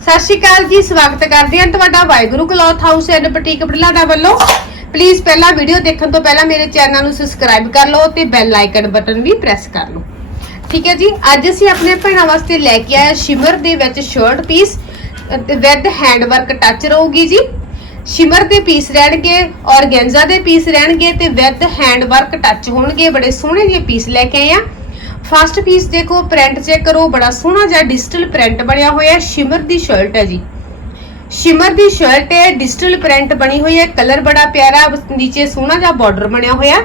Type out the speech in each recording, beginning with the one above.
ਸਤਿ ਸ਼੍ਰੀ ਅਕਾਲ ਜੀ, ਸਵਾਗਤ ਕਰਦੇ ਹਾਂ ਤੁਹਾਡਾ Waheguru cloth house and boutique Budhlada ਵੱਲੋਂ। ਪਲੀਜ਼ ਪਹਿਲਾਂ ਵੀਡੀਓ ਦੇਖਣ ਤੋਂ ਪਹਿਲਾਂ ਮੇਰੇ ਚੈਨਲ ਨੂੰ ਸਬਸਕ੍ਰਾਈਬ ਕਰ ਲਓ ਤੇ ਬੈਲ ਆਈਕਨ ਬਟਨ ਵੀ ਪ੍ਰੈਸ ਕਰ ਲਓ। ਠੀਕ ਹੈ ਜੀ, ਅੱਜ ਅਸੀਂ ਆਪਣੇ ਭੈਣਾਂ ਵਾਸਤੇ ਲੈ ਕੇ ਆਏ ਸ਼ਿਮਰ ਦੇ ਵਿੱਚ shirt piece with hand work touch ਰਹੂਗੀ ਜੀ। ਸ਼ਿਮਰ ਦੇ ਪੀਸ ਰਹਿਣਗੇ, ਔਰਗੈਂਜ਼ਾ ਦੇ ਪੀਸ ਰਹਿਣਗੇ ਤੇ ਵਿਦ ਹੈਂਡ ਵਰਕ ਟੱਚ ਹੋਣਗੇ। ਬੜੇ ਸੋਹਣੇ ਜਿਹੇ ਪੀਸ ਲੈ ਕੇ ਆਏ ਆ ਫਸਟ ਪੀਸ ਦੇਖੋ ਪ੍ਰਿੰਟ ਚੈੱਕ ਕਰੋ, ਬੜਾ ਸੋਹਣਾ ਜਿਹਾ ਡਿਜੀਟਲ ਪ੍ਰਿੰਟ ਬਣਿਆ ਹੋਇਆ ਹੈ ਸ਼ਿਮਰ ਦੀ ਸ਼ਰਟ ਹੈ ਜੀ। ਸ਼ਿਮਰ ਦੀ ਸ਼ਰਟ ਹੈ ਡਿਜੀਟਲ ਪ੍ਰਿੰਟ ਬਣੀ ਹੋਈ ਹੈ ਕਲਰ ਬੜਾ ਪਿਆਰਾ, ਨੀਚੇ ਸੋਹਣਾ ਜਿਹਾ ਬਾਰਡਰ ਬਣਿਆ ਹੋਇਆ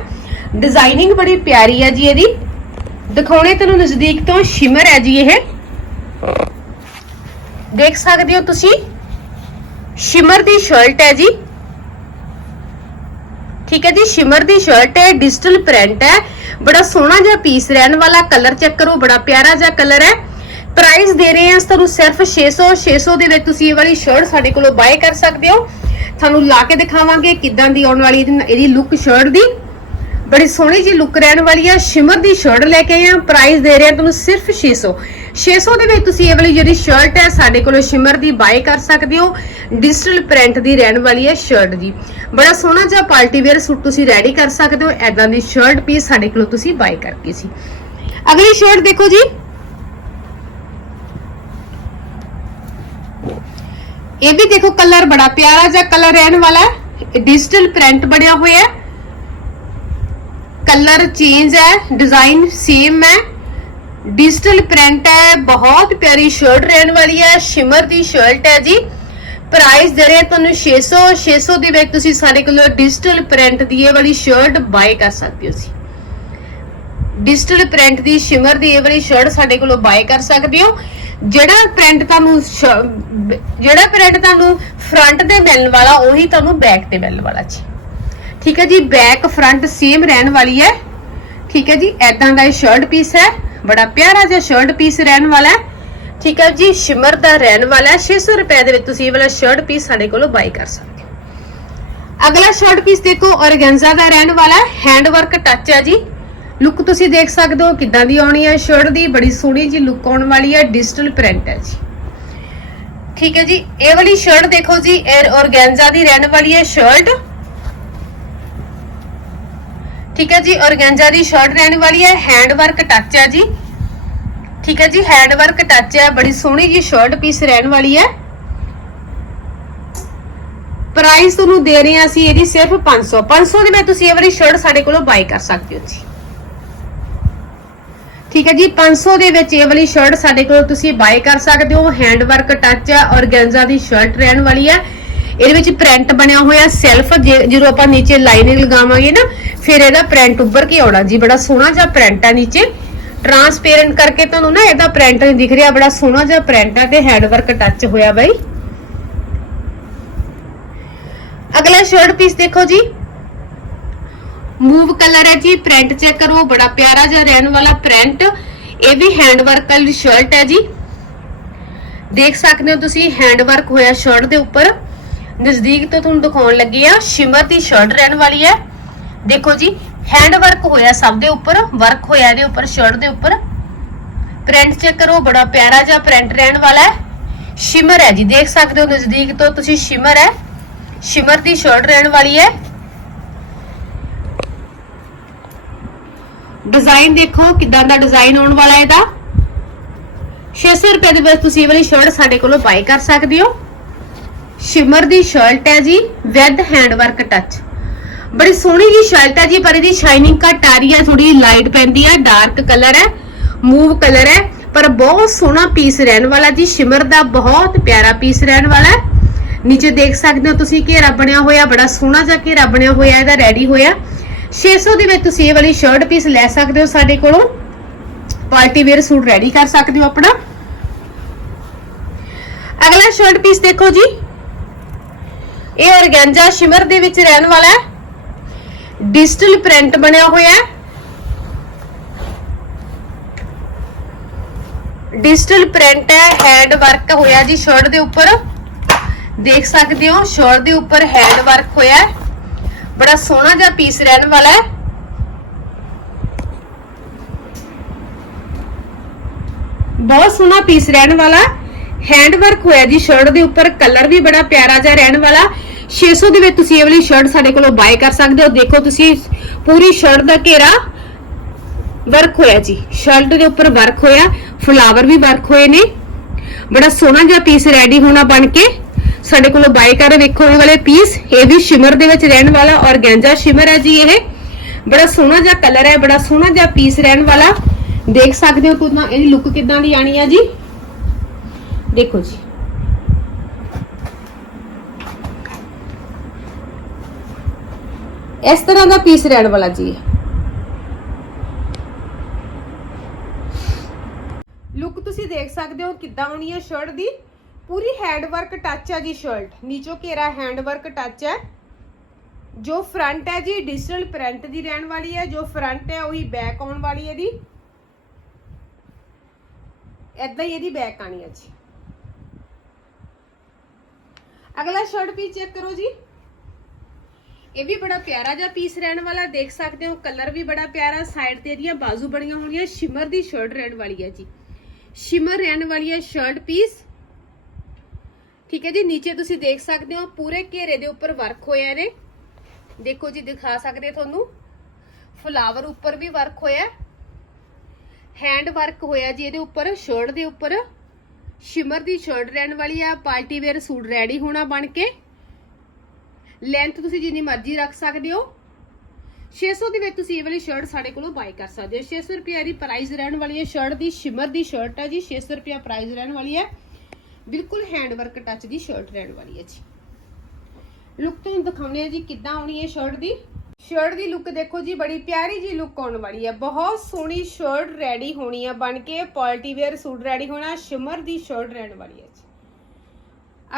ਡਿਜ਼ਾਈਨਿੰਗ ਬੜੀ ਪਿਆਰੀ ਹੈ ਜੀ ਇਹਦੀ। ਦਿਖਾਉਣੇ ਤੈਨੂੰ ਨਜ਼ਦੀਕ ਤੋਂ ਸ਼ਿਮਰ ਹੈ ਜੀ ਇਹ। ਦੇਖ ਸਕਦੇ ਹੋ ਤੁਸੀਂ? ਸ਼ਿਮਰ ਦੀ ਸ਼ਰਟ ਹੈ ਜੀ। ਠੀਕ ਹੈ ਜੀ, ਸ਼ਿਮਰ ਦੀ ਸ਼ਰਟ ਹੈ ਡਿਜੀਟਲ ਪ੍ਰਿੰਟ ਹੈ। ਬੜਾ ਸੋਹਣਾ ਜਿਹਾ ਪੀਸ ਰਹਿਣ ਵਾਲਾ ਕਲਰ ਚੈੱਕ ਕਰੋ, ਬੜਾ ਪਿਆਰਾ ਜਿਹਾ ਕਲਰ ਹੈ। ਪ੍ਰਾਈਸ ਦੇ ਰਹੇ ਹਾਂ ਤੁਹਾਨੂੰ ਸਿਰਫ 600 600 ਦੇ ਵਿੱਚ ਤੁਸੀਂ ਇਹ ਵਾਲੀ ਸ਼ਰਟ ਸਾਡੇ ਕੋਲੋਂ ਬਾਏ ਕਰ ਸਕਦੇ ਹੋ। ਤੁਹਾਨੂੰ ਲਾ ਕੇ ਦਿਖਾਵਾਂਗੇ ਕਿੱਦਾਂ ਦੀ ਆਉਣ ਵਾਲੀ ਇਹਦੀ ਇਹਦੀ ਲੁੱਕ ਸ਼ਰਟ ਦੀ। ਬੜੀ ਸੋਹਣੀ ਜੀ ਲੁੱਕ ਰਹਿਣ ਵਾਲੀ ਹੈ ਸ਼ਿਮਰ ਦੀ ਸ਼ਰਟ ਲੈ ਕੇ ਆਏ ਹਾਂ। ਪ੍ਰਾਈਸ ਦੇ ਰਹੇ ਹਾਂ ਤੁਹਾਨੂੰ ਸਿਰਫ 600 600 ਦੇ ਵਿੱਚ ਤੁਸੀਂ ਇਹ ਵਾਲੀ ਜਿਹੜੀ ਸ਼ਰਟ ਹੈ, ਸਾਡੇ ਕੋਲੋਂ ਸ਼ਿਮਰ ਦੀ ਬਾਏ ਕਰ ਸਕਦੇ ਹੋ। ਡਿਜੀਟਲ ਪ੍ਰਿੰਟ ਦੀ ਰਹਿਣ ਵਾਲੀ ਹੈ ਸ਼ਰਟ ਜੀ। ਬੜਾ ਸੋਹਣਾ ਜਿਹਾ ਪਾਰਟੀ ਵੇਅਰ ਸੂਟ ਤੁਸੀਂ ਰੈਡੀ ਕਰ ਸਕਦੇ ਹੋ। ਐਦਾਂ ਦੀ ਸ਼ਰਟ ਪੀਸ ਸਾਡੇ ਕੋਲੋਂ ਤੁਸੀਂ ਬਾਏ ਕਰਕੇ ਸੀ। ਅਗਲੀ ਸ਼ਰਟ ਦੇਖੋ ਜੀ। ਇਹ ਵੀ ਦੇਖੋ ਕਲਰ ਬੜਾ ਪਿਆਰਾ ਜਿਹਾ ਕਲਰ ਰਹਿਣ ਵਾਲਾ ਹੈ। ਡਿਜੀਟਲ ਪ੍ਰਿੰਟ ਬਣਿਆ ਹੋਇਆ ਹੈ। ਕਲਰ ਚੇਂਜ ਹੈ ਡਿਜ਼ਾਈਨ ਸੇਮ ਹੈ। ਡਿਜੀਟਲ ਪ੍ਰਿੰਟ ਹੈ, ਬਹੁਤ ਪਿਆਰੀ ਸ਼ਰਟ ਰਹਿਣ ਵਾਲੀ ਹੈ ਸ਼ਿਮਰ ਦੀ ਸ਼ਰਟ ਹੈ ਜੀ। ਪ੍ਰਾਈਸ ਦੇ ਰਹੇ ਤੁਹਾਨੂੰ 600 600 ਦੇ ਵਿੱਚ ਤੁਸੀਂ ਸਾਡੇ ਕੋਲੋਂ ਡਿਜੀਟਲ ਪ੍ਰਿੰਟ ਦੀ ਇਹ ਵਾਲੀ ਸ਼ਰਟ ਬਾਏ ਕਰ ਸਕਦੇ ਹੋ ਜੀ ਡਿਜੀਟਲ ਪ੍ਰਿੰਟ ਦੀ ਸ਼ਿਮਰ ਦੀ ਇਹ ਵਾਲੀ ਸ਼ਰਟ ਸਾਡੇ ਕੋਲੋਂ ਬਾਏ ਕਰ ਸਕਦੇ ਹੋ। ਜਿਹੜਾ ਪ੍ਰਿੰਟ ਤੁਹਾਨੂੰ ਸ਼- ਜਿਹੜਾ ਪ੍ਰਿੰਟ ਤੁਹਾਨੂੰ ਫਰੰਟ ਤੇ ਮਿਲਣ ਵਾਲਾ, ਉਹੀ ਤੁਹਾਨੂੰ ਬੈਕ ਤੇ ਮਿਲਣ ਵਾਲਾ ਜੀ। ਠੀਕ ਹੈ ਜੀ ਬੈਕ ਫਰੰਟ ਸੇਮ ਰਹਿਣ ਵਾਲੀ ਹੈ। ਠੀਕ ਹੈ ਜੀ ਐਦਾਂ ਦਾ ਇਹ ਸ਼ਰਟ ਪੀਸ ਹੈ। ਬੜਾ ਪਿਆਰਾ ਜਿਹਾ ਸ਼ਰਟ ਪੀਸ ਰਹਿਣ ਵਾਲਾ ਹੈ। ਠੀਕ ਹੈ ਜੀ, ਸ਼ਿਮਰ ਦਾ ਰਹਿਣ ਵਾਲਾ ਹੈ। 600 ਰੁਪਏ ਦੇ ਵਿੱਚ ਤੁਸੀਂ ਇਹ ਵਾਲਾ ਸ਼ਰਟ ਪੀਸ ਸਾਡੇ ਕੋਲੋਂ ਬਾਈ ਕਰ ਸਕਦੇ ਹੋ। ਅਗਲਾ ਸ਼ਰਟ ਪੀਸ ਦੇਖੋ ਔਰਗੈਂਜ਼ਾ ਦਾ ਰਹਿਣ ਵਾਲਾ ਹੈ। ਹੈਂਡ ਵਰਕ ਟੱਚ ਹੈ ਜੀ। ਲੁੱਕ ਤੁਸੀਂ ਦੇਖ ਸਕਦੇ ਹੋ ਕਿੱਦਾਂ ਦੀ ਆਉਣੀ ਹੈ ਸ਼ਰਟ ਦੀ। ਬੜੀ ਸੋਹਣੀ ਜੀ ਲੁੱਕ ਆਉਣ ਵਾਲੀ ਹੈ। ਡਿਜੀਟਲ ਪ੍ਰਿੰਟ ਹੈ ਜੀ। ਠੀਕ ਹੈ ਜੀ, ਇਹ ਵਾਲੀ ਸ਼ਰਟ ਦੇਖੋ ਜੀ, ਇਹ ਔਰਗੈਂਜ਼ਾ ਦੀ ਰਹਿਣ ਵਾਲੀ ਹੈ ਸ਼ਰਟ ਠੀਕ ਹੈ ਜੀ, ਔਰਗੈਂਜ਼ਾ ਦੀ ਸ਼ਰਟ ਰਹਿਣ ਵਾਲੀ ਹੈ ਹੈਂਡ ਵਰਕ ਟੱਚ ਹੈ ਜੀ। ਠੀਕ ਹੈ ਜੀ ਹੈਂਡ ਵਰਕ ਟੱਚ ਹੈ, ਬੜੀ ਸੋਹਣੀ ਜੀ ਸ਼ਰਟ ਪੀਸ ਰਹਿਣ ਵਾਲੀ ਹੈ। ਪ੍ਰਾਈਸ ਤੁਹਾਨੂੰ ਦੇ ਰਹੇ ਹਾਂ ਅਸੀਂ ਇਹਦੀ ਸਿਰਫ 500 500 ਦੇ ਵਿੱਚ ਤੁਸੀਂ ਇਹ ਵਾਲੀ ਸ਼ਰਟ ਸਾਡੇ ਕੋਲੋਂ ਬਾਈ ਕਰ ਸਕਦੇ ਹੋ ਜੀ। ਠੀਕ ਹੈ ਜੀ 500 ਦੇ ਵਿੱਚ ਇਹ ਵਾਲੀ ਸ਼ਰਟ ਸਾਡੇ ਕੋਲੋਂ ਤੁਸੀਂ ਬਾਈ ਕਰ ਸਕਦੇ ਹੋ। ਹੈਂਡ ਵਰਕ ਟੱਚ ਹੈ, ਔਰਗੈਂਜ਼ਾ ਦੀ ਸ਼ਰਟ ਰਹਿਣ ਵਾਲੀ ਹੈ। ਇਹਦੇ ਵਿੱਚ ਪ੍ਰਿੰਟ ਬਣਿਆ ਹੋਇਆ ਸੈਲਫ ਜਦੋਂ ਆਪਾਂ ਨੀਚੇ ਲਾਈਨਿੰਗ ਲਗਾਵਾਂਗੇ ਨਾ ਫਿਰ ਇਹਦਾ ਪ੍ਰਿੰਟ ਉੱਭਰ ਕੇ ਆਉਣਾ ਜੀ, ਬੜਾ ਸੋਹਣਾ ਜਿਹਾ ਪ੍ਰਿੰਟ ਆ ਨੀਚੇ। ਟਰਾਂਸਪੇਰੈਂਟ ਕਰਕੇ ਤੁਹਾਨੂੰ ਨਾ ਇਹਦਾ ਪ੍ਰਿੰਟ ਦਿਖ ਰਿਹਾ, ਬੜਾ ਸੋਹਣਾ ਜਿਹਾ ਪ੍ਰਿੰਟ ਹੈ ਤੇ ਹੈਂਡ ਵਰਕ ਟੱਚ ਹੋਇਆ ਬਾਈ। ਅਗਲਾ ਸ਼ਰਟ ਪੀਸ ਦੇਖੋ ਜੀ। ਮੂਵ ਕਲਰ ਹੈ ਜੀ ਪ੍ਰਿੰਟ ਚੈੱਕ ਕਰੋ, ਬੜਾ ਪਿਆਰਾ ਜਿਹਾ ਰਹਿਣ ਵਾਲਾ ਪ੍ਰਿੰਟ ਇਹ ਵੀ ਹੈਂਡ ਵਰਕ ਵਾਲੀ ਸ਼ਰਟ ਹੈ ਜੀ। ਦੇਖ ਸਕਦੇ ਹੋ ਤੁਸੀਂ ਹੈਂਡ ਵਰਕ ਹੋਇਆ ਸ਼ਰਟ ਦੇ ਉੱਪਰ। ਨਜ਼ਦੀਕ ਤੋਂ ਤੁਹਾਨੂੰ ਦਿਖਾਉਣ ਲੱਗੇ ਆ ਸ਼ਿਮਰ ਦੀ ਸ਼ਰਟ ਰਹਿਣ ਵਾਲੀ ਹੈ। ਦੇਖੋ ਜੀ ਹੈਂਡ ਵਰਕ ਹੋਇਆ ਸਭ ਦੇ ਉੱਪਰ ਵਰਕ ਹੋਇਆ ਇਹਦੇ ਉੱਪਰ ਸ਼ਰਟ ਦੇ ਉੱਪਰ। ਪ੍ਰਿੰਟ ਚੈੱਕ ਕਰੋ, ਬੜਾ ਪਿਆਰਾ ਜਿਹਾ ਪ੍ਰਿੰਟ ਰਹਿਣ ਵਾਲਾ ਹੈ। ਸ਼ਿਮਰ ਹੈ ਜੀ, ਦੇਖ ਸਕਦੇ ਹੋ ਨਜ਼ਦੀਕ ਤੋਂ ਤੁਸੀਂ ਸ਼ਿਮਰ ਹੈ। ਸ਼ਿਮਰ ਦੀ ਸ਼ਰਟ ਰਹਿਣ ਵਾਲੀ ਹੈ। ਡਿਜ਼ਾਈਨ ਦੇਖੋ, ਕਿਦਾਂ ਦਾ ਡਿਜ਼ਾਈਨ ਆਉਣ ਵਾਲਾ ਹੈ ਇਹਦਾ 600 ਰੁਪਏ ਦੇ ਵਿੱਚ ਤੁਸੀਂ ਇਹ ਵਾਲੀ ਸ਼ਰਟ ਸਾਡੇ ਕੋਲੋਂ ਬਾਈ ਕਰ ਸਕਦੇ ਹੋ। ਸ਼ਿਮਰ ਦੀ ਸ਼ਰਟ ਹੈ ਜੀ ਵਿਦ ਹੈਂਡ ਵਰਕ ਟੱਚ ਬੜੀ ਸੋਹਣੀ ਜੀ ਸ਼ਰਟ ਹੈ ਜੀ, ਪਰ ਇਹਦੀ ਸ਼ਾਈਨਿੰਗ ਘੱਟ ਆ ਰਹੀ ਹੈ ਥੋੜੀ ਲਾਈਟ ਪੈਂਦੀ ਹੈ ਡਾਰਕ ਕਲਰ ਹੈ ਮੂਵ ਕਲਰ ਹੈ, ਪਰ ਬਹੁਤ ਸੋਹਣਾ ਪੀਸ ਰਹਿਣ ਵਾਲਾ ਜੀ ਸ਼ਿਮਰ ਦਾ ਬਹੁਤ ਪਿਆਰਾ ਪੀਸ ਰਹਿਣ ਵਾਲਾ ਹੈ। ਨੀਚੇ ਦੇਖ ਸਕਦੇ ਹੋ ਤੁਸੀਂ ਘੇਰਾ ਬਣਿਆ ਹੋਇਆ, ਬੜਾ ਸੋਹਣਾ ਜਿਹਾ ਘੇਰਾ ਬਣਿਆ ਹੋਇਆ, ਇਹਦਾ ਰੈਡੀ ਹੋਇਆ। 600 ਦੇ ਵਿੱਚ ਤੁਸੀਂ ਇਹ ਵਾਲੀ ਸ਼ਰਟ ਪੀਸ ਲੈ ਸਕਦੇ ਹੋ ਸਾਡੇ ਕੋਲੋਂ। ਪਾਰਟੀ ਵੇਅਰ ਸੂਟ ਰੈਡੀ ਕਰ ਸਕਦੇ ਹੋ ਆਪਣਾ। ਅਗਲਾ ਸ਼ਰਟ ਪੀਸ ਦੇਖੋ ਜੀ। ਇਹ ਔਰਗੈਂਜਾ ਸ਼ਿਮਰ ਦੇ ਵਿੱਚ ਰਹਿਣ ਵਾਲਾ ਹੈ। ਡਿਜੀਟਲ ਪ੍ਰਿੰਟ ਬਣਿਆ ਹੋਇਆ ਹੈ। ਡਿਜੀਟਲ ਪ੍ਰਿੰਟ ਹੈ, ਹੈਂਡ ਵਰਕ ਹੋਇਆ ਜੀ ਸ਼ਰਟ ਦੇ ਉੱਪਰ। ਦੇਖ ਸਕਦੇ ਹੋ, ਸ਼ਰਟ ਦੇ ਉੱਪਰ ਹੈਂਡ ਵਰਕ ਹੋਇਆ ਹੈ। ਬੜਾ ਸੋਹਣਾ ਜਿਹਾ ਪੀਸ ਰਹਿਣ ਵਾਲਾ ਹੈ। ਬਹੁਤ ਸੋਹਣਾ ਪੀਸ ਰਹਿਣ ਵਾਲਾ ਹੈਂਡ ਵਰਕ ਹੋਇਆ ਜੀ ਸ਼ਰਟ ਦੇ ਉੱਪਰ ਕਲਰ ਵੀ ਬੜਾ ਪਿਆਰਾ ਜਿਹਾ ਰਹਿਣ ਵਾਲਾ। 600 ਦੇ ਵਿੱਚ ਤੁਸੀਂ ਇਹ ਵਾਲੀ ਸ਼ਰਟ ਸਾਡੇ ਕੋਲੋਂ ਬਾਏ ਕਰ ਸਕਦੇ ਹੋ। ਦੇਖੋ ਤੁਸੀਂ, ਪੂਰੀ ਸ਼ਰਟ ਦਾ ਘੇਰਾ ਵਰਕ ਹੋਇਆ ਜੀ। ਸ਼ਰਟ ਦੇ ਉੱਪਰ ਵਰਕ ਹੋਇਆ ਫਲਾਵਰ ਵੀ ਵਰਕ ਹੋਏ ਨੇ। ਬੜਾ ਸੋਹਣਾ ਜਿਹਾ ਪੀਸ ਰੈਡੀ ਹੋਣਾ ਬਣ ਕੇ। ਸਾਡੇ ਕੋਲੋਂ ਬਾਏ ਕਰ ਵੇਖੋ ਇਹ ਵਾਲੇ ਪੀਸ ਇਹ ਵੀ ਸ਼ਿਮਰ ਦੇ ਵਿੱਚ ਰਹਿਣ ਵਾਲਾ ਔਰਗੈਂਜਾ ਸ਼ਿਮਰ ਹੈ ਜੀ ਇਹ। ਬੜਾ ਸੋਹਣਾ ਜਿਹਾ ਕਲਰ ਹੈ, ਬੜਾ ਸੋਹਣਾ ਜਿਹਾ ਪੀਸ ਰਹਿਣ ਵਾਲਾ। ਦੇਖ ਸਕਦੇ ਹੋ ਕਿਦਾਂ ਇਹਦੀ ਲੁੱਕ ਕਿਦਾਂ ਦੀ ਆਣੀ ਆ ਜੀ। ਦੇਖੋ ਜੀ। ਇਸ ਤਰ੍ਹਾਂ ਦਾ ਪੀਸ ਰਹਿਣ ਵਾਲਾ ਜੀ। ਲੁੱਕ ਤੁਸੀਂ ਦੇਖ ਸਕਦੇ ਹੋ ਕਿੱਦਾਂ ਹੋਣੀ ਹੈ ਸ਼ਰਟ ਦੀ। ਪੂਰੀ ਹੈਂਡ ਵਰਕ ਟੱਚ ਹੈ ਜੀ ਸ਼ਰਟ ਨੀਚੋ ਘੇਰਾ ਹੈਂਡ ਵਰਕ ਟੱਚ ਹੈ। ਜੋ ਫਰੰਟ ਹੈ ਜੀ ਡਿਜੀਟਲ ਪ੍ਰਿੰਟ ਦੀ ਰਹਿਣ ਵਾਲੀ ਹੈ। ਜੋ ਫਰੰਟ ਹੈ, ਉਹੀ ਬੈਕ ਆਉਣ ਵਾਲੀ ਹੈ ਦੀ ਐਦਾਂ ਹੀ ਇਹਦੀ ਬੈਕ ਆਣੀ ਹੈ ਜੀ। ਅਗਲਾ ਸ਼ਰਟ ਪੀਸ ਚੈੱਕ ਕਰੋ ਜੀ। ਇਹ ਵੀ ਬੜਾ ਪਿਆਰਾ ਜਿਹਾ ਪੀਸ ਰਹਿਣ ਵਾਲਾ, ਦੇਖ ਸਕਦੇ ਹੋ ਕਲਰ ਵੀ ਬੜਾ ਪਿਆਰਾ ਸਾਈਡ ਤੇ ਇਹਦੀਆਂ ਬਾਜ਼ੂ ਬੜੀਆਂ ਹੋਣੀਆਂ ਸ਼ਿਮਰ ਦੀ ਸ਼ਰਟ ਰਹਿਣ ਵਾਲੀ ਹੈ ਜੀ। ਸ਼ਿਮਰ ਰਹਿਣ ਵਾਲੀ ਹੈ ਸ਼ਰਟ ਪੀਸ ਠੀਕ ਹੈ ਜੀ, ਨੀਚੇ ਤੁਸੀਂ ਦੇਖ ਸਕਦੇ ਹੋ, ਪੂਰੇ ਘੇਰੇ ਦੇ ਉੱਪਰ ਵਰਕ ਹੋਇਆ ਇਹਦੇ। ਦੇਖੋ ਜੀ, ਦਿਖਾ ਸਕਦੇ ਤੁਹਾਨੂੰ। ਫਲਾਵਰ ਉੱਪਰ ਵੀ ਵਰਕ ਹੋਇਆ। ਹੈਂਡ ਵਰਕ ਹੋਇਆ ਜੀ ਇਹਦੇ ਉੱਪਰ ਸ਼ਰਟ ਦੇ ਉੱਪਰ। ਸ਼ਿਮਰ ਦੀ ਸ਼ਰਟ ਰਹਿਣ ਵਾਲੀ ਆ, ਪਾਰਟੀ ਵੇਅਰ ਸੂਟ ਰੈਡੀ ਹੋਣਾ ਬਣ ਕੇ। ਲੈਂਥ ਤੁਸੀਂ ਜਿੰਨੀ ਮਰਜ਼ੀ ਰੱਖ ਸਕਦੇ ਹੋ। 600 ਦੇ ਵਿੱਚ ਤੁਸੀਂ ਇਹ ਵਾਲੀ ਸ਼ਰਟ ਸਾਡੇ ਕੋਲੋਂ ਬਾਈ ਕਰ ਸਕਦੇ ਹੋ। 600 ਰੁਪਏ ਦੀ ਪ੍ਰਾਈਸ ਰਹਿਣ ਵਾਲੀ ਹੈ ਸ਼ਰਟ ਦੀ, ਸ਼ਿਮਰ ਦੀ ਸ਼ਰਟ ਹੈ ਜੀ 600 ਰੁਪਏ ਪ੍ਰਾਈਸ ਰਹਿਣ ਵਾਲੀ ਹੈ ਬਿਲਕੁਲ ਹੈਂਡ ਵਰਕ ਟੱਚ ਦੀ ਸ਼ਰਟ ਰਹਿਣ ਵਾਲੀ ਹੈ ਜੀ। ਲੁੱਕ ਤੁਹਾਨੂੰ ਦਿਖਾਉਣੇ ਆ ਜੀ ਕਿੱਦਾਂ ਆਉਣੀ ਹੈ ਸ਼ਰਟ ਦੀ। ਸ਼ਰਟ ਦੀ ਲੁੱਕ ਦੇਖੋ ਜੀ, ਬੜੀ ਪਿਆਰੀ ਜੀ ਲੁੱਕ ਆਉਣ ਵਾਲੀ ਹੈ ਬਹੁਤ ਸੋਹਣੀ ਸ਼ਰਟ ਰੈਡੀ ਹੋਣੀ ਹੈ ਬਣ ਕੇ ਪਾਰਟੀ ਵੇਅਰ ਸੂਟ ਰੈਡੀ ਹੋਣਾ, ਸ਼ਿਮਰ ਦੀ ਸ਼ਰਟ ਰਹਿਣ ਵਾਲੀ ਹੈ ਜੀ।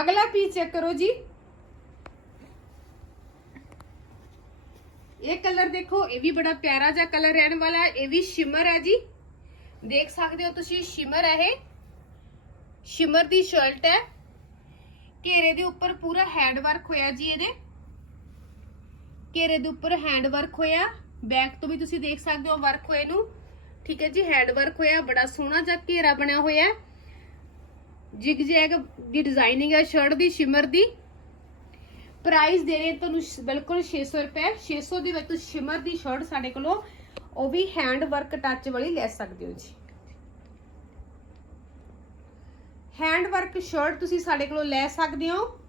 ਅਗਲਾ ਪੀਸ ਚੈੱਕ ਕਰੋ ਜੀ। ਇਹ ਕਲਰ ਦੇਖੋ, ਇਹ ਵੀ ਬੜਾ ਪਿਆਰਾ ਜਿਹਾ ਕਲਰ ਰਹਿਣ ਵਾਲਾ ਹੈ ਇਹ ਵੀ ਸ਼ਿਮਰ ਹੈ ਜੀ। ਦੇਖ ਸਕਦੇ ਹੋ ਤੁਸੀਂ, ਸ਼ਿਮਰ ਹੈ ਇਹ। ਸ਼ਿਮਰ ਦੀ ਸ਼ਰਟ ਹੈ। ਘੇਰੇ ਦੇ ਉੱਪਰ ਪੂਰਾ ਹੈਂਡ ਵਰਕ ਹੋਇਆ ਜੀ ਇਹਦੇ। ਘੇਰੇ ਦੇ ਉੱਪਰ ਹੈਂਡ ਵਰਕ ਹੋਇਆ। ਬੈਕ ਤੋਂ ਵੀ ਤੁਸੀਂ ਦੇਖ ਸਕਦੇ ਹੋ ਵਰਕ ਹੋਏ ਨੂੰ। ਠੀਕ ਹੈ ਜੀ ਹੈਂਡ ਵਰਕ ਹੋਇਆ, ਬੜਾ ਸੋਹਣਾ ਜਿਹਾ ਘੇਰਾ ਬਣਿਆ ਹੋਇਆ ਜਿਗ ਜੈਗ ਦੀ ਡਿਜ਼ਾਈਨਿੰਗ ਹੈ ਸ਼ਰਟ ਦੀ ਸ਼ਿਮਰ ਦੀ। ਪ੍ਰਾਈਸ ਦੇ ਰਹੇ ਤੁਹਾਨੂੰ ਸ਼- ਬਿਲਕੁਲ 600 ਰੁਪਏ। 600 ਦੇ ਵਿੱਚ ਤੁਸੀਂ ਸ਼ਿਮਰ ਦੀ ਸ਼ਰਟ ਸਾਡੇ ਕੋਲੋਂ, ਉਹ ਵੀ ਹੈਂਡ ਵਰਕ ਟੱਚ ਵਾਲੀ ਲੈ ਸਕਦੇ ਹੋ ਜੀ। ਹੈਂਡ ਵਰਕ ਸ਼ਰਟ ਤੁਸੀਂ ਸਾਡੇ ਕੋਲੋਂ ਲੈ ਸਕਦੇ ਹੋ।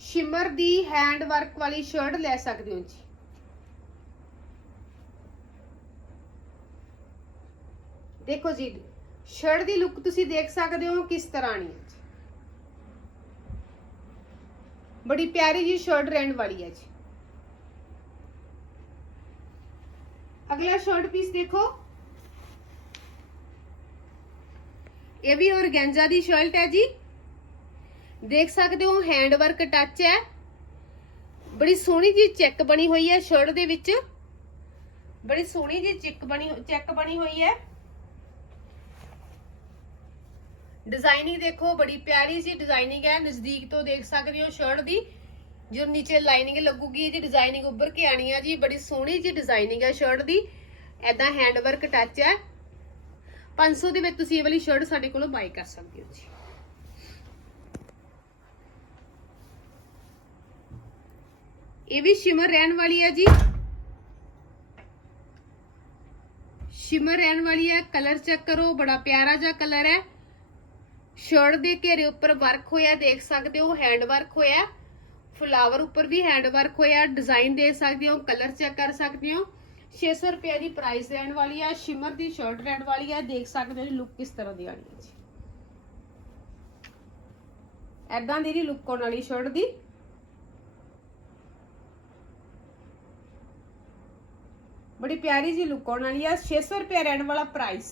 ਸ਼ਿਮਰ ਦੀ ਹੈਂਡ ਵਰਕ ਵਾਲੀ ਸ਼ਰਟ ਲੈ ਸਕਦੇ ਹੋ ਜੀ? ਦੇਖੋ ਜੀ ਸ਼ਰਟ ਦੀ ਲੁੱਕ ਤੁਸੀਂ ਦੇਖ ਸਕਦੇ ਹੋ ਕਿਸ ਤਰ੍ਹਾਂ ਆਣੀ ਹੈ ਬੜੀ ਪਿਆਰੀ ਜੀ ਸ਼ਰਟ ਰਹਿਣ ਵਾਲੀ ਹੈ ਜੀ। ਅਗਲਾ ਸ਼ਰਟ ਪੀਸ ਦੇਖੋ। ਇਹ ਵੀ ਔਰਗੈਂਜਾ ਦੀ ਸ਼ਰਟ ਹੈ ਜੀ। ਦੇਖ ਸਕਦੇ ਹੋ ਹੈਂਡ ਵਰਕ ਟੱਚ ਹੈ। ਬੜੀ ਸੋਹਣੀ ਜੀ ਚੈੱਕ ਬਣੀ ਹੋਈ ਹੈ ਸ਼ਰਟ ਦੇ ਵਿੱਚ। ਬੜੀ ਸੋਹਣੀ ਜੀ ਚੈੱਕ ਬਣੀ ਚੈੱਕ ਬਣੀ ਹੋਈ ਹੈ। ਡਿਜ਼ਾਈਨਿੰਗ ਦੇਖੋ, ਬੜੀ ਪਿਆਰੀ ਜੀ ਡਿਜ਼ਾਈਨਿੰਗ ਹੈ। ਨਜ਼ਦੀਕ ਤੋਂ ਦੇਖ ਸਕਦੇ ਹੋ ਸ਼ਰਟ ਦੀ। ਜੋ ਨੀਚੇ ਲਾਈਨਿੰਗ ਲੱਗੂਗੀ, ਇਹਦੀ ਡਿਜ਼ਾਈਨਿੰਗ ਉੱਭਰ ਕੇ ਆਣੀ ਹੈ ਜੀ। ਬੜੀ ਸੋਹਣੀ ਜੀ ਡਿਜ਼ਾਈਨਿੰਗ ਹੈ ਸ਼ਰਟ ਦੀ। ਐਦਾਂ ਹੈਂਡ ਵਰਕ ਟੱਚ ਹੈ 500 ਦੇ ਵਿੱਚ ਤੁਸੀਂ ਇਹ ਵਾਲੀ ਸ਼ਰਟ ਸਾਡੇ ਕੋਲੋਂ ਬਾਈ ਕਰ ਸਕਦੇ ਹੋ ਜੀ। ਇਹ ਵੀ ਸ਼ਿਮਰ ਰਹਿਣ ਵਾਲੀ ਹੈ ਜੀ। ਸ਼ਿਮਰ ਰਹਿਣ ਵਾਲੀ ਹੈ ਕਲਰ ਚੈੱਕ ਕਰੋ, ਬੜਾ ਪਿਆਰਾ ਜਿਹਾ ਕਲਰ ਹੈ। ਸ਼ਰਟ ਦੇ ਘੇਰੇ ਉੱਪਰ ਵਰਕ ਹੋਇਆ, ਦੇਖ ਸਕਦੇ ਹੋ ਹੈਂਡ ਵਰਕ ਹੋਇਆ। ਫਲਾਵਰ ਉੱਪਰ ਵੀ ਹੈਂਡ ਵਰਕ ਹੋਇਆ ਡਿਜ਼ਾਈਨ ਦੇ ਸਕਦੇ ਹੋ ਕਲਰ ਚੈੱਕ ਕਰ ਸਕਦੇ ਹੋ। 600 ਰੁਪਏ ਦੀ ਪ੍ਰਾਈਸ ਰਹਿਣ ਵਾਲੀ ਹੈ, ਸ਼ਿਮਰ ਦੀ ਸ਼ਰਟ ਰਹਿਣ ਵਾਲੀ ਹੈ, ਦੇਖ ਸਕਦੇ ਹੋ ਜੀ ਲੁੱਕ ਕਿਸ ਤਰ੍ਹਾਂ ਦੀ ਆਣੀ ਹੈ ਜੀ। ਐਦਾਂ ਦੀ ਦੀ ਲੁੱਕ ਆਉਣ ਵਾਲੀ ਸ਼ਰਟ ਦੀ। ਬੜੀ ਪਿਆਰੀ ਜੀ ਲੁੱਕ ਆਉਣ ਵਾਲੀ ਹੈ 600 ਰੁਪਏ ਰਹਿਣ ਵਾਲਾ ਪ੍ਰਾਈਸ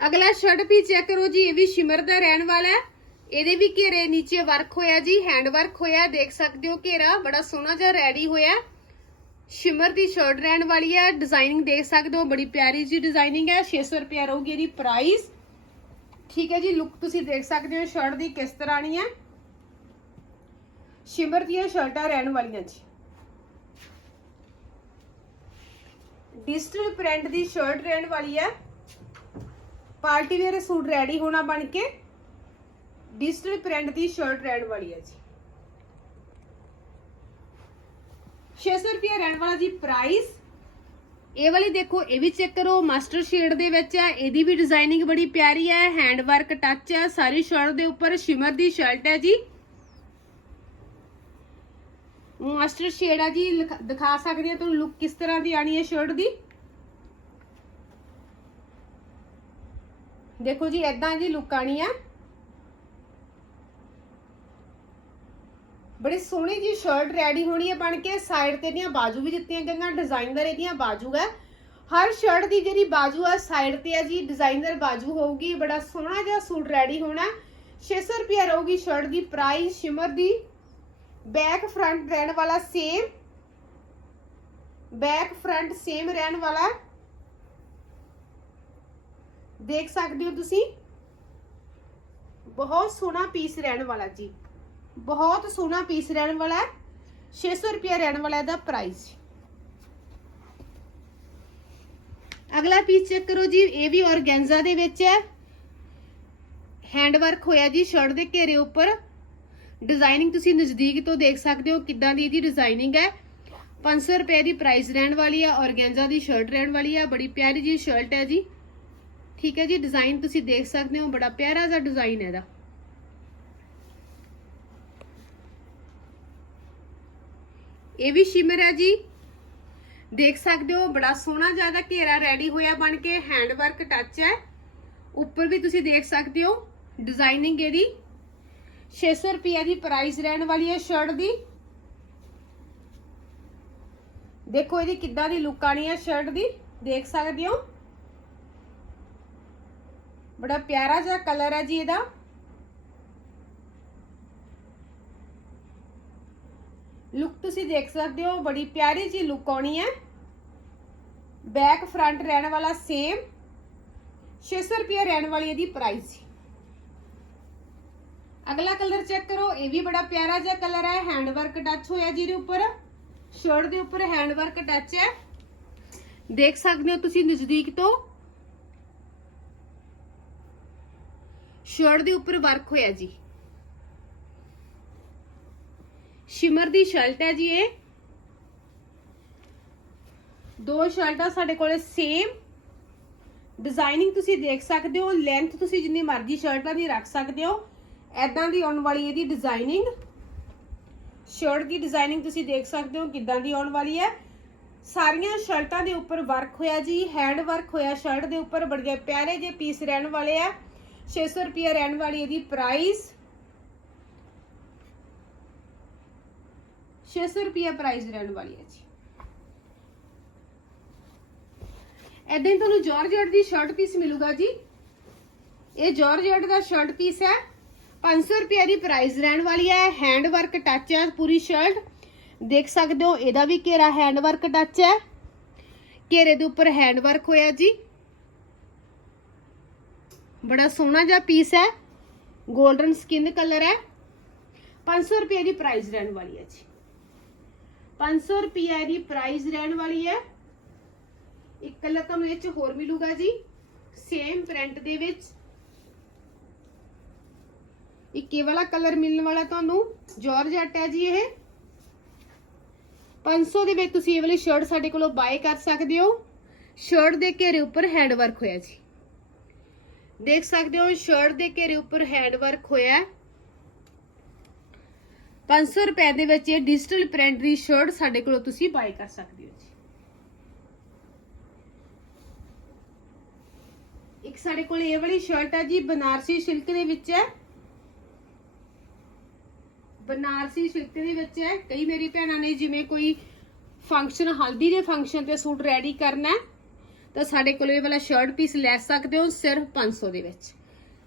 ਅਗਲਾ ਸ਼ਰਟ ਵੀ ਚੈੱਕ ਕਰੋ ਜੀ, ਇਹ ਵੀ ਸ਼ਿਮਰ ਦਾ ਰਹਿਣ ਵਾਲਾ ਹੈ। ਇਹਦੇ ਵੀ ਘੇਰੇ ਨੀਚੇ ਵਰਕ ਹੋਇਆ ਜੀ ਹੈਂਡ ਵਰਕ ਹੋਇਆ, ਦੇਖ ਸਕਦੇ ਹੋ ਘੇਰਾ, ਬੜਾ ਸੋਹਣਾ ਜਿਹਾ ਰੈਡੀ ਹੋਇਆ। ਸ਼ਿਮਰ ਦੀ ਸ਼ਰਟ ਰਹਿਣ ਵਾਲੀ ਹੈ ਡਿਜ਼ਾਈਨਿੰਗ ਦੇਖ ਸਕਦੇ ਹੋ, ਬੜੀ ਪਿਆਰੀ ਜੀ ਡਿਜ਼ਾਈਨਿੰਗ ਹੈ 600 ਰੁਪਏ ਰਹੂਗੀ ਇਹਦੀ ਪ੍ਰਾਈਸ ਠੀਕ ਹੈ ਜੀ ਲੁੱਕ ਤੁਸੀਂ ਦੇਖ ਸਕਦੇ ਹੋ ਸ਼ਰਟ ਦੀ ਕਿਸ ਤਰ੍ਹਾਂ ਆਣੀ ਹੈ। ਸ਼ਿਮਰ ਦੀਆਂ ਸ਼ਰਟਾਂ ਰਹਿਣ ਵਾਲੀਆਂ ਜੀ। ਡਿਜੀਟਲ ਪ੍ਰਿੰਟ ਦੀ ਸ਼ਰਟ ਰਹਿਣ ਵਾਲੀ ਹੈ। ਪਾਰਟੀ ਵੇਅਰ ਸੂਟ ਰੈਡੀ ਹੋਣਾ ਬਣ ਕੇ। ਡਿਜੀਟਲ ਪ੍ਰਿੰਟ ਦੀ ਸ਼ਰਟ ਰਹਿਣ ਵਾਲੀ ਹੈ ਜੀ। 600 ਰੁਪਏ ਰਹਿਣ ਵਾਲਾ ਜੀ ਪ੍ਰਾਈਸ ਇਹ ਵਾਲੀ ਦੇਖੋ, ਇਹ ਵੀ ਚੈੱਕ ਕਰੋ ਮਾਸਟਰ ਸ਼ੇਡ ਦੇ ਵਿੱਚ ਹੈ, ਇਹਦੀ ਵੀ ਡਿਜ਼ਾਈਨਿੰਗ ਬੜੀ ਪਿਆਰੀ ਹੈ ਹੈਂਡ ਵਰਕ ਟੱਚ ਹੈ, ਸਾਰੀ ਸ਼ਰਟ ਦੇ ਉੱਪਰ ਸ਼ਿਮਰ ਦੀ ਸ਼ਰਟ ਹੈ ਜੀ। ਮਾਸਟਰ ਸ਼ੇਡ ਆ ਜੀ, ਲਿਖ- ਦਿਖਾ ਸਕਦੇ ਆ ਤੁਹਾਨੂੰ ਲੁੱਕ ਕਿਸ ਤਰ੍ਹਾਂ ਦੀ ਆਣੀ ਹੈ ਸ਼ਰਟ ਦੀ। ਦੇਖੋ ਜੀ ਐਦਾਂ ਜੀ ਲੁੱਕ ਆਣੀ ਹੈ। ਬੜੀ ਸੋਹਣੀ ਜੀ ਸ਼ਰਟ ਰੈਡੀ ਹੋਣੀ ਹੈ ਬਣ ਕੇ। ਸਾਈਡ ਤੇ ਦੀਆਂ ਬਾਜੂ ਵੀ ਦਿੱਤੀਆਂ ਗਈਆਂ ਡਿਜ਼ਾਈਨਰ ਇਹਦੀਆਂ ਬਾਜੂ ਹੈ। ਹਰ ਸ਼ਰਟ ਦੀ ਜਿਹੜੀ ਬਾਜੂ ਆ ਸਾਈਡ ਤੇ ਆ ਜੀ ਡਿਜ਼ਾਈਨਰ ਬਾਜੂ ਹੋਊਗੀ, ਬੜਾ ਸੋਹਣਾ ਜਿਹਾ ਸੂਟ ਰੈਡੀ ਹੋਣਾ 600 ਰੁਪਏ ਰਹੂਗੀ ਸ਼ਰਟ ਦੀ ਪ੍ਰਾਈਸ ਸ਼ਿਮਰ ਦੀ। ਬੈਕ ਫਰੰਟ ਰਹਿਣ ਵਾਲਾ ਸੇਮ ਬੈਕ ਫਰੰਟ ਸੇਮ ਰਹਿਣ ਵਾਲਾ ਦੇਖ ਸਕਦੇ ਹੋ ਤੁਸੀਂ? ਬਹੁਤ ਸੋਹਣਾ ਪੀਸ ਰਹਿਣ ਵਾਲਾ ਜੀ। ਬਹੁਤ ਸੋਹਣਾ ਪੀਸ ਰਹਿਣ ਵਾਲਾ ਹੈ। 600 ਰੁਪਏ ਰਹਿਣ ਵਾਲਾ ਇਹਦਾ ਪ੍ਰਾਈਸ ਅਗਲਾ ਪੀਸ ਚੈੱਕ ਕਰੋ ਜੀ, ਇਹ ਵੀ ਔਰਗੈਂਜ਼ਾ ਦੇ ਵਿੱਚ ਹੈ। ਹੈਂਡ ਵਰਕ ਹੋਇਆ ਜੀ ਸ਼ਰਟ ਦੇ ਘੇਰੇ ਉੱਪਰ। ਡਿਜ਼ਾਈਨਿੰਗ ਤੁਸੀਂ ਨਜ਼ਦੀਕ ਤੋਂ ਦੇਖ ਸਕਦੇ ਹੋ ਕਿੱਦਾਂ ਦੀ ਇਹਦੀ ਡਿਜ਼ਾਈਨਿੰਗ ਹੈ। 500 ਰੁਪਏ ਦੀ ਪ੍ਰਾਈਸ ਰਹਿਣ ਵਾਲੀ ਹੈ ਔਰਗੈਂਜ਼ਾ ਦੀ ਸ਼ਰਟ ਰਹਿਣ ਵਾਲੀ ਹੈ ਬੜੀ ਪਿਆਰੀ ਜੀ ਸ਼ਰਟ ਹੈ ਜੀ। ਠੀਕ ਹੈ ਜੀ ਡਿਜ਼ਾਈਨ ਤੁਸੀਂ ਦੇਖ ਸਕਦੇ ਹੋ, ਬੜਾ ਪਿਆਰਾ ਜਿਹਾ ਡਿਜ਼ਾਈਨ ਹੈ ਇਹਦਾ। ਇਹ ਵੀ ਸ਼ਿਮਰ ਹੈ ਜੀ। ਦੇਖ ਸਕਦੇ ਹੋ, ਬੜਾ ਸੋਹਣਾ ਜ਼ਿਆਦਾ ਘੇਰਾ ਰੈਡੀ ਹੋਇਆ ਬਣ ਕੇ ਹੈਂਡ ਵਰਕ ਟੱਚ ਹੈ। ਉੱਪਰ ਵੀ ਤੁਸੀਂ ਦੇਖ ਸਕਦੇ ਹੋ ਡਿਜ਼ਾਈਨਿੰਗ ਇਹਦੀ। 600 ਰੁਪਏ ਦੀ ਪ੍ਰਾਈਸ ਰਹਿਣ ਵਾਲੀ ਹੈ ਸ਼ਰਟ ਦੀ। ਦੇਖੋ ਇਹਦੀ ਕਿੱਦਾਂ ਦੀ ਲੁੱਕ ਆਣੀ ਹੈ ਸ਼ਰਟ ਦੀ। ਦੇਖ ਸਕਦੇ ਹੋ। ਬੜਾ ਪਿਆਰਾ ਜਿਹਾ ਕਲਰ ਹੈ ਜੀ ਇਹਦਾ। ਲੁੱਕ ਤੁਸੀਂ ਦੇਖ ਸਕਦੇ ਹੋ, ਬੜੀ ਪਿਆਰੀ ਜੀ ਲੁੱਕ ਆਉਣੀ ਹੈ। ਬੈਕ ਫਰੰਟ ਰਹਿਣ ਵਾਲਾ ਸੇਮ 600 ਰੁਪਏ ਰਹਿਣ ਵਾਲੀ ਇਹਦੀ ਪ੍ਰਾਈਸ ਸੀ। ਅਗਲਾ ਕਲਰ ਚੈੱਕ ਕਰੋ, ਇਹ ਵੀ ਬੜਾ ਪਿਆਰਾ ਜਿਹਾ ਕਲਰ ਹੈ ਹੈਂਡ ਵਰਕ ਟੱਚ ਹੋਇਆ ਜਿਹਦੇ ਉੱਪਰ। ਸ਼ਰਟ ਦੇ ਉੱਪਰ ਹੈਂਡ ਵਰਕ ਟੱਚ ਹੈ। ਦੇਖ ਸਕਦੇ ਹੋ ਤੁਸੀਂ ਨਜ਼ਦੀਕ ਤੋਂ। ਸ਼ਰਟ ਦੇ ਉੱਪਰ ਵਰਕ ਹੋਇਆ ਜੀ। ਸ਼ਿਮਰ ਦੀ ਸ਼ਰਟ ਹੈ ਜੀ ਇਹ। ਦੋ ਸ਼ਰਟਾਂ ਸਾਡੇ ਕੋਲੇ ਸੇਮ ਡਿਜ਼ਾਈਨਿੰਗ ਤੁਸੀਂ ਦੇਖ ਸਕਦੇ ਹੋ ਲੈਂਥ ਤੁਸੀਂ ਜਿੰਨੀ ਮਰਜ਼ੀ ਸ਼ਰਟਾਂ ਦੀ ਰੱਖ ਸਕਦੇ ਹੋ। ਐਦਾਂ ਦੀ ਆਉਣ ਵਾਲੀ ਇਹਦੀ ਡਿਜ਼ਾਈਨਿੰਗ ਸ਼ਰਟ ਦੀ ਡਿਜ਼ਾਈਨਿੰਗ ਤੁਸੀਂ ਦੇਖ ਸਕਦੇ ਹੋ ਕਿੱਦਾਂ ਦੀ ਆਉਣ ਵਾਲੀ ਹੈ। ਸਾਰੀਆਂ ਸ਼ਰਟਾਂ ਦੇ ਉੱਪਰ ਵਰਕ ਹੋਇਆ ਜੀ ਹੈਂਡ ਵਰਕ ਹੋਇਆ ਸ਼ਰਟ ਦੇ ਉੱਪਰ। ਬੜੇ ਪਿਆਰੇ ਜਿਹੇ ਪੀਸ ਰਹਿਣ ਵਾਲੇ ਆ। 600 ਰੁਪਏ ਰਹਿਣ ਵਾਲੀ ਇਹਦੀ ਪ੍ਰਾਈਸ 600 ਰੁਪਏ ਪ੍ਰਾਈਸ ਰਹਿਣ ਵਾਲੀ ਹੈ ਜੀ। ਐਦਾਂ ਹੀ ਤੁਹਾਨੂੰ ਜਾਰਜਟ ਦੀ ਸ਼ਰਟ ਪੀਸ ਮਿਲੂਗਾ ਜੀ। ਇਹ ਜਾਰਜਟ ਦਾ ਸ਼ਰਟ ਪੀਸ ਹੈ। 500 ਰੁਪਏ ਦੀ ਪ੍ਰਾਈਸ ਰਹਿਣ ਵਾਲੀ ਹੈ। ਹੈਂਡ ਵਰਕ ਟੱਚ ਹੈ ਪੂਰੀ ਸ਼ਰਟ ਦੇਖ ਸਕਦੇ ਹੋ, ਇਹਦਾ ਵੀ ਘੇਰਾ ਹੈਂਡ ਵਰਕ ਟੱਚ ਹੈ। ਘੇਰੇ ਦੇ ਉੱਪਰ ਹੈਂਡ ਵਰਕ ਹੋਇਆ ਜੀ। ਬੜਾ ਸੋਹਣਾ ਜਿਹਾ ਪੀਸ ਹੈ। 골ਡਨ ਸਕਿਨ ਕਲਰ ਹੈ 500 ਰੁਪਏ ਦੀ ਪ੍ਰਾਈਸ ਰਹਿਣ ਵਾਲੀ ਹੈ ਜੀ। 500 ਰੁਪਏ ਦੀ ਪ੍ਰਾਈਸ ਰਹਿਣ ਵਾਲੀ ਹੈ। ਇੱਕ ਕਲਰ ਤੁਹਾਨੂੰ ਇਹ ਚ ਹੋਰ ਮਿਲੂਗਾ ਜੀ। ਸੇਮ ਪ੍ਰਿੰਟ ਦੇ ਵਿੱਚ। ਇੱਕ ਇਹ ਵਾਲਾ ਕਲਰ ਮਿਲਣ ਵਾਲਾ ਤੁਹਾਨੂੰ। ਜਾਰਜਟ ਹੈ ਜੀ ਇਹ। 500 ਦੇ ਵਿੱਚ ਤੁਸੀਂ ਇਹ ਵਾਲੀ ਸ਼ਰਟ ਸਾਡੇ ਕੋਲੋਂ ਬਾਏ ਕਰ ਸਕਦੇ ਹੋ। ਸ਼ਰਟ ਦੇ ਘੇਰੇ ਉੱਪਰ ਹੈਂਡ ਵਰਕ ਹੋਇਆ ਜੀ। ਦੇਖ ਸਕਦੇ ਹੋ ਸ਼ਰਟ ਦੇ ਘੇਰੇ ਉੱਪਰ ਹੈਂਡ ਵਰਕ ਹੋਇਆ। ਹੈ 500 ਰੁਪਏ ਦੇ ਵਿੱਚ ਇਹ ਡਿਜੀਟਲ ਪ੍ਰਿੰਟ ਦੀ ਸ਼ਰਟ ਸਾਡੇ ਕੋਲੋਂ ਤੁਸੀਂ ਬਾਏ ਕਰ ਸਕਦੇ ਹੋ ਜੀ। ਇੱਕ ਸਾਡੇ ਕੋਲ ਇਹ ਵਾਲੀ ਸ਼ਰਟ ਹੈ ਜੀ, ਬਨਾਰਸੀ ਸਿਲਕ ਦੇ ਵਿੱਚ ਹੈ। ਬਨਾਰਸੀ ਸਿਲਕ ਦੇ ਵਿੱਚ ਹੈ। ਕਈ ਮੇਰੀ ਭੈਣਾਂ ਨੇ ਜਿਵੇਂ ਕੋਈ ਫੰਕਸ਼ਨ ਹਲਦੀ ਦੇ ਫੰਕਸ਼ਨ ਤੇ ਸੂਟ ਰੈਡੀ ਕਰਨਾ ਹੈ, ਤਾਂ ਸਾਡੇ ਕੋਲ ਇਹ ਵਾਲਾ ਸ਼ਰਟ ਪੀਸ ਲੈ ਸਕਦੇ ਹੋ ਸਿਰਫ 500 ਦੇ ਵਿੱਚ।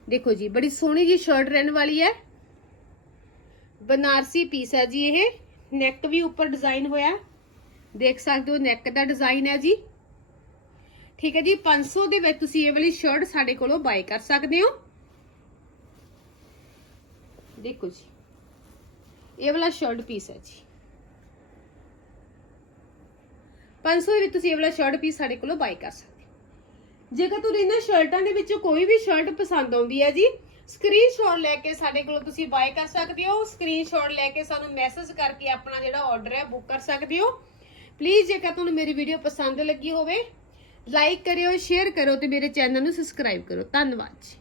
ਦੇਖੋ ਜੀ, ਬੜੀ ਸੋਹਣੀ ਜੀ ਸ਼ਰਟ ਰਹਿਣ ਵਾਲੀ ਹੈ। ਬਨਾਰਸੀ ਪੀਸ ਹੈ ਜੀ ਇਹ। ਨੈਕ ਵੀ ਉੱਪਰ ਡਿਜ਼ਾਈਨ ਹੋਇਆ। ਦੇਖ ਸਕਦੇ ਹੋ ਨੈਕ ਦਾ ਡਿਜ਼ਾਈਨ ਹੈ ਜੀ। ਠੀਕ ਹੈ ਜੀ 500 ਦੇ ਵਿੱਚ ਤੁਸੀਂ ਇਹ ਵਾਲੀ ਸ਼ਰਟ ਸਾਡੇ ਕੋਲੋਂ ਬਾਏ ਕਰ ਸਕਦੇ ਹੋ। ਦੇਖੋ ਜੀ, ਇਹ ਵਾਲਾ ਸ਼ਰਟ ਪੀਸ ਹੈ ਜੀ। 500 ਦੇ ਵਿੱਚ ਤੁਸੀਂ ਇਹ ਵਾਲਾ ਸ਼ਰਟ ਪੀਸ ਸਾਡੇ ਕੋਲੋਂ ਬਾਈ ਕਰ ਸਕਦੇ ਹੋ। ਜੇਕਰ ਤੁਹਾਨੂੰ ਇਹਨਾਂ ਸ਼ਰਟਾਂ ਦੇ ਵਿੱਚੋਂ ਕੋਈ ਵੀ ਸ਼ਰਟ ਪਸੰਦ ਆਉਂਦੀ ਹੈ ਜੀ ਸਕਰੀਨਸ਼ਾਟ ਲੈ ਕੇ ਸਾਡੇ ਕੋਲ ਤੁਸੀਂ ਬਾਏ ਕਰ ਸਕਦੇ ਹੋ। ਸਕਰੀਨਸ਼ਾਟ ਲੈ ਕੇ ਸਾਨੂੰ ਮੈਸੇਜ ਕਰਕੇ ਆਪਣਾ ਜਿਹੜਾ ਆਰਡਰ ਹੈ ਬੁੱਕ ਕਰ ਸਕਦੇ ਹੋ। ਪਲੀਜ਼ ਜੇਕਰ ਤੁਹਾਨੂੰ ਮੇਰੀ ਵੀਡੀਓ ਪਸੰਦ ਲੱਗੀ ਹੋਵੇ ਲਾਈਕ ਕਰਿਓ ਸ਼ੇਅਰ ਕਰੋ ਤੇ ਮੇਰੇ ਚੈਨਲ ਨੂੰ ਸਬਸਕ੍ਰਾਈਬ ਕਰੋ ਧੰਨਵਾਦ ਜੀ।